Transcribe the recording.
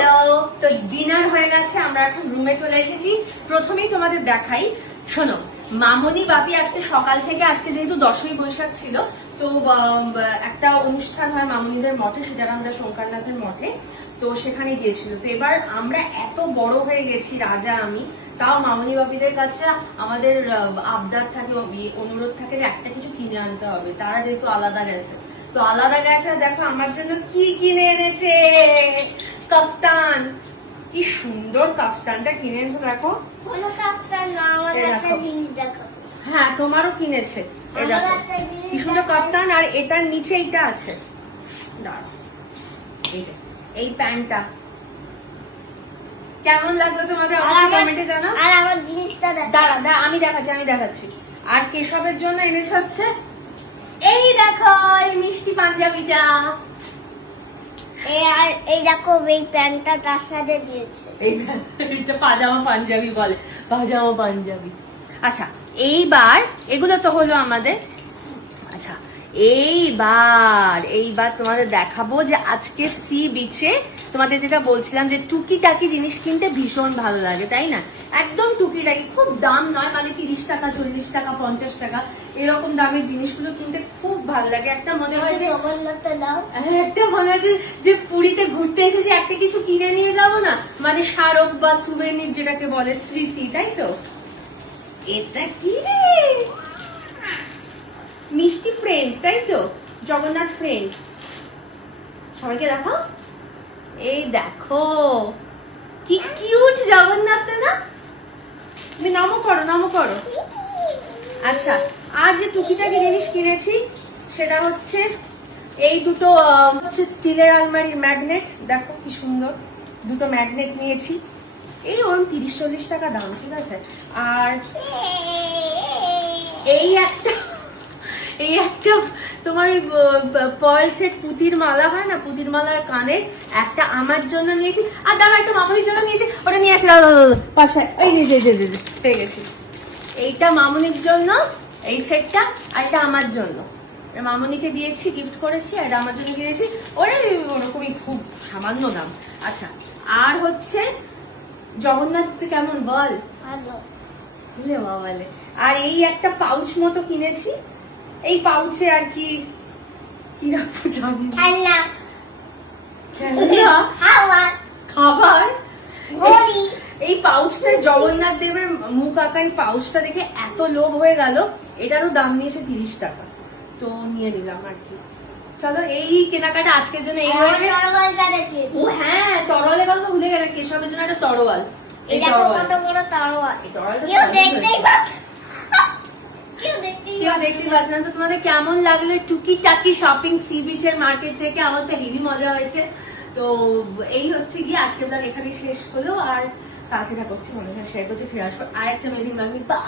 Hello, তো dinner হয়ে গেছে, আমরা এখন রুমে চলে এসেছি। প্রথমেই তোমাদের দেখাই, শোনো, মামনি বাপি আজকে সকাল থেকে, আজকে যেহেতু 10ই বৈশাখ ছিল, তো একটা অনুষ্ঠান হয় মামনিদের মঠে, সীতারামদাস শঙ্করনাথের মঠে, তো সেখানে গিয়েছিল। তো এবার আমরা এত বড় হয়ে গেছি, রাজা আমি, তাও মামনি বাপিদের কাছে আমাদের আবদার থাকে, অনুরোধ থাকে যে একটা কিছু কিনে আনতে হবে। তারা যেহেতু আলাদা গেছে, তো আলাদা গেছে। দেখো আমার জন্য কি কিনে এনেছে, কাফতান। কি সুন্দর কাফতানটা কিনে এনেছে, দেখো। কোনো কাফতান না, আমার একটা জিনিস দেখো। হ্যাঁ, তোমারও কিনেছে। এই দেখো কি সুন্দর কাফতান, আর এটার নিচে এইটা আছে। দাঁড়াও, এই যে এই প্যান্টটা কেমন লাগলো তোমাদের অবশ্যই কমেন্টে জানাও। আর আমার জিনিসটা দেখো। দাঁড়া, আমি দেখাচ্ছি। আর কেশবের জন্য এনেছে হচ্ছে এই দেখো, এই মিষ্টি পাঞ্জাবিটা। এই দেখো, এই প্যান্টটা তার সাথে দিয়েছে। এইটা পাজামা পাঞ্জাবি বলে, পাজামা পাঞ্জাবি। আচ্ছা, এইবার এগুলো তো হলো আমাদের। আচ্ছা, এইবার তোমাদের দেখাবো যে আজকে সি বিচে তোমাদের যেটা বলছিলাম যে টুকিটাকি জিনিস কিনতে ভীষণ ভালো লাগে, তাই না? একদম টুকিটাকি, খুব দাম নয়, মানে 30 টাকা, 40 টাকা, 50 টাকা এরকম দামের জিনিসগুলো কিনতে খুব ভালো লাগে। একটা মনে হয় যে একটা মনে হয় যে পুরীতে ঘুরতে এসেছি, একটা কিছু কিনে নিয়ে যাব না, মানে স্মারক বা সুভেনির যেটাকে বলে, স্মৃতি, তাই তো? এটা কি রে? মিষ্টি ফ্রেন্ড, তাই তো? জগন্নাথ ফ্রেন্ড। সবাইকে দেখো, এই দেখো কি কিউট জগন্নাথ না? তুমি নমো করো। আচ্ছা, আর যে টুকিটাকি জিনিস কিনেছি সেটা হচ্ছে এই দুটো হচ্ছে স্টিলের আলমারির ম্যাগনেট। দেখো কি সুন্দর, দুটো ম্যাগনেট নিয়েছি। এই ওরকম 30-40 টাকা দাম, ঠিক আছে? আর এই একটা তোমার পার্ল সেট, পুতির মালা হয় না, পুতির মালার কানে একটা আমার জন্য নিয়েছি, আর দাঁড়া একটা মামনির জন্য নিয়েছি, ওটা নিয়ে আসি পাশে। এই যে পেয়ে গেছি। এইটা মামনির জন্য এই সেটটা, আর এটা আমার জন্য। মামনিকে দিয়েছি, গিফট করেছি, আর এটা আমার জন্য কিনেছি। ওরকমই, খুব সামান্য দাম। আচ্ছা, আর হচ্ছে জগন্নাথ কেমন বল? ভালো। বলে। আর এই একটা পাউচ মতো কিনেছি, এই পাউচে আর কি রাখবো জানি না। খাবার। এই পাউচটা, জগন্নাথ দেবের মুখ আঁকা এই পাউচটা দেখে এত লোভ হয়ে গেল, এটারও দাম নিয়েছে 30 টাকা, তো নিয়ে নিলাম আর কি। চলো, এই কেনাকাটা আজকের জন্য এই হয়েছে। ও হ্যাঁ, তরোয়ালের কথা ভুলে গেলে, কেশবের জন্য একটা তরোয়াল। এই কত বড় তরোয়াল, এই তরোয়ালটা কেউ দেখতেই পাচ্ছে না। তো তোমাদের কেমন লাগলো টুকিটাকি শপিং সি বিচের মার্কেট থেকে? আমার তো হেভি মজা হয়েছে। তো এই হচ্ছে গিয়ে আজকে ব্লগ এখানে শেষ হলো, আর কালকে যা করছি মনে হয় শেয়ার করছি, ফিরে আসবো আর একটা অ্যামেজিং ব্লগ। বাই।